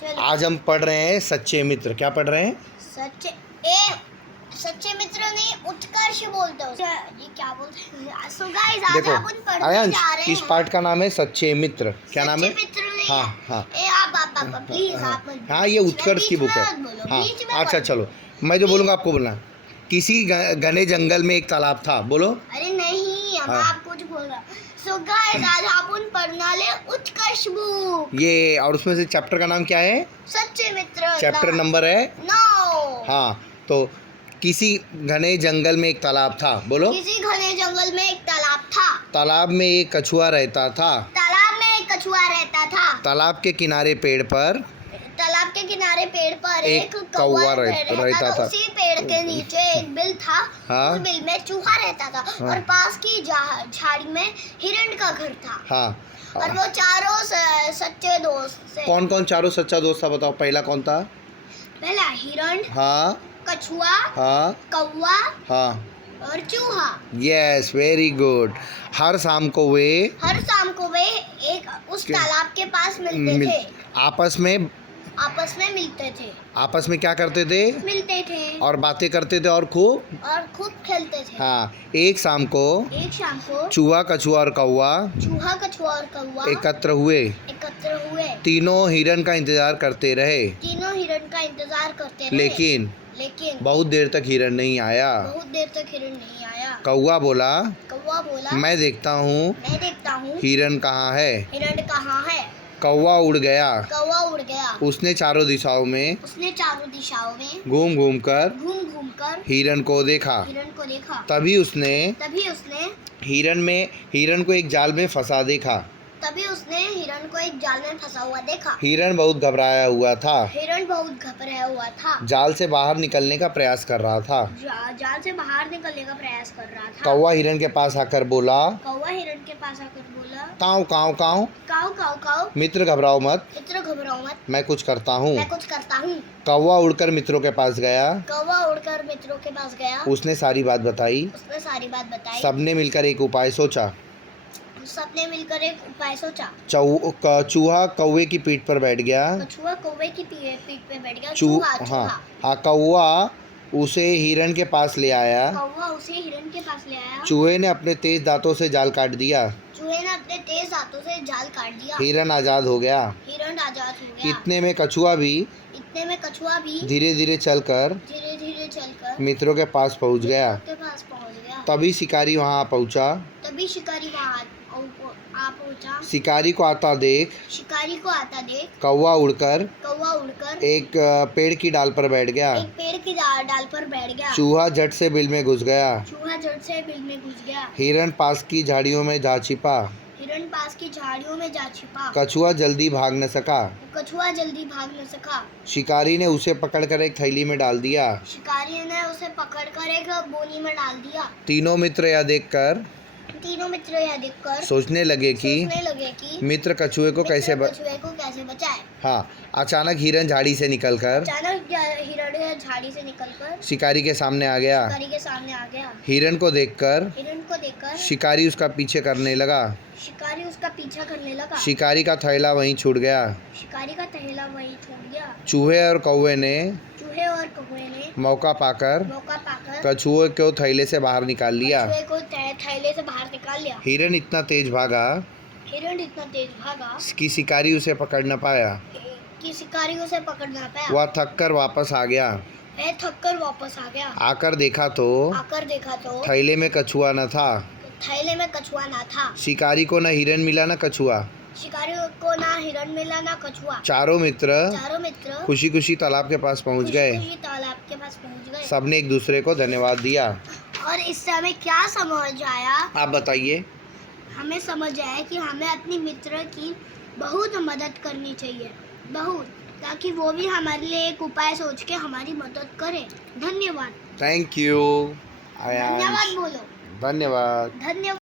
आज हम पढ़ रहे हैं सच्चे मित्र। क्या पढ़ रहे हैं? सच्चे मित्र नहीं, उत्कर्ष बोलते हो। ये क्या बोलते हैं? सो गाइस, आज देखो अपन पढ़ने आयांश, जा रहे हैं। इस पाठ का नाम है सच्चे मित्र। क्या नाम है? सच्चे मित्र नहीं हाँ है। हाँ आप प्लीज आप मत हाँ, ये उत्कर्ष की बुक है। हाँ अच्छा चलो, मैं जो बोलूँगा आपको बोलना। किसी घने जंगल में एक तालाब था। बोलो। अरे नहीं, अब हाँ। आप कुछ बोल रहे हो। सो गाइस, आज अपन पढ़ना ले उत्कर्ष बुक। ये और उसमें से चैप्टर का नाम क्या है? सच्चे मित्र। चैप्टर नंबर है 9। हाँ। तो किसी घने जंगल में एक तालाब था। बोलो। किसी घने जंगल में एक तालाब था। तालाब में एक कछुआ रहता था। तालाब में एक कछुआ रहता था। तालाब के किनारे पेड़ पर एक कौवा रहता था। उसी पेड़ के नीचे एक बिल था। हाँ। उस बिल में चूहा रहता था। हाँ। और पास की झाड़ी में हिरण का घर था। हाँ। और वो चारों सच्चे दोस्त थे। कौन कौन चारों सच्चा दोस्त था बताओ? पहला कौन था? पहला हिरण, हाँ कछुआ, हाँ कौवा हाँ। और चूहा। Yes, very good. हर शाम को वे एक उस तालाब के पास मिलते थे। आपस में मिलते थे। आपस में क्या करते थे? मिलते थे और बातें करते थे और खूब खेलते थे। हाँ। एक शाम को चूहा, कछुआ और कौवा एकत्र हुए। तीनों हिरन का इंतजार करते रहे। लेकिन बहुत देर तक हिरन नहीं आया। कौवा बोला, मैं देखता हूँ हिरन कहाँ है। कौवा उड़ गया। उसने चारों दिशाओं में घूम घूम कर हिरन को देखा। तभी उसने हिरन को एक जाल में फंसा देखा। हिरन बहुत घबराया हुआ था। जाल से बाहर निकलने का प्रयास कर रहा था। कौवा हिरन के पास आकर बोला, काऊ काऊ काऊ। मित्र घबराओ मत, मैं कुछ करता हूँ। कौवा उड़कर मित्रों के पास गया। उसने सारी बात बताई। सबने मिलकर एक उपाय सोचा। चूहा कौवे की पीठ पर बैठ गया। हाँ, कौवा उसे हिरन के पास ले आया। चूहे ने अपने तेज दांतों से जाल काट दिया। हिरन आजाद हो गया। इतने में कछुआ भी धीरे धीरे चलकर मित्रों के पास पहुंच गया। तभी शिकारी वहां पहुंचा। शिकारी को आता देख कौवा उड़कर एक पेड़ की डाल पर बैठ गया। चूहा झट से बिल में घुस गया। हिरन पास की झाड़ियों में जा छिपा। कछुआ जल्दी भाग न सका। शिकारी ने उसे पकड़कर एक थैली में डाल दिया। तीनों मित्र यह देखकर सोचने लगे कि मित्र कछुए को कैसे बचाए। हाँ। अचानक हिरन झाड़ी से निकलकर शिकारी के सामने आ गया। हिरन को देखकर शिकारी उसका पीछे करने लगा। शिकारी का थैला वहीं छूट गया। चूहे और कौवे ने मौका पाकर कछुए को थैले से बाहर निकाल लिया। हिरन इतना तेज भागा कि शिकारी उसे पकड़ न पाया। वह थक कर वापस आ गया। आकर देखा तो थैले में कछुआ न था। शिकारी को न हिरन मिला न कछुआ। चारों मित्र खुशी खुशी तालाब के पास पहुंच गए। सबने एक दूसरे को धन्यवाद दिया। और इससे हमें क्या समझ आया? आप बताइए। हमें समझ आया कि हमें अपने मित्र की बहुत मदद करनी चाहिए, बहुत, ताकि वो भी हमारे लिए एक उपाय सोच के हमारी मदद करे। धन्यवाद। Thank you. धन्यवाद बोलो। धन्यवाद।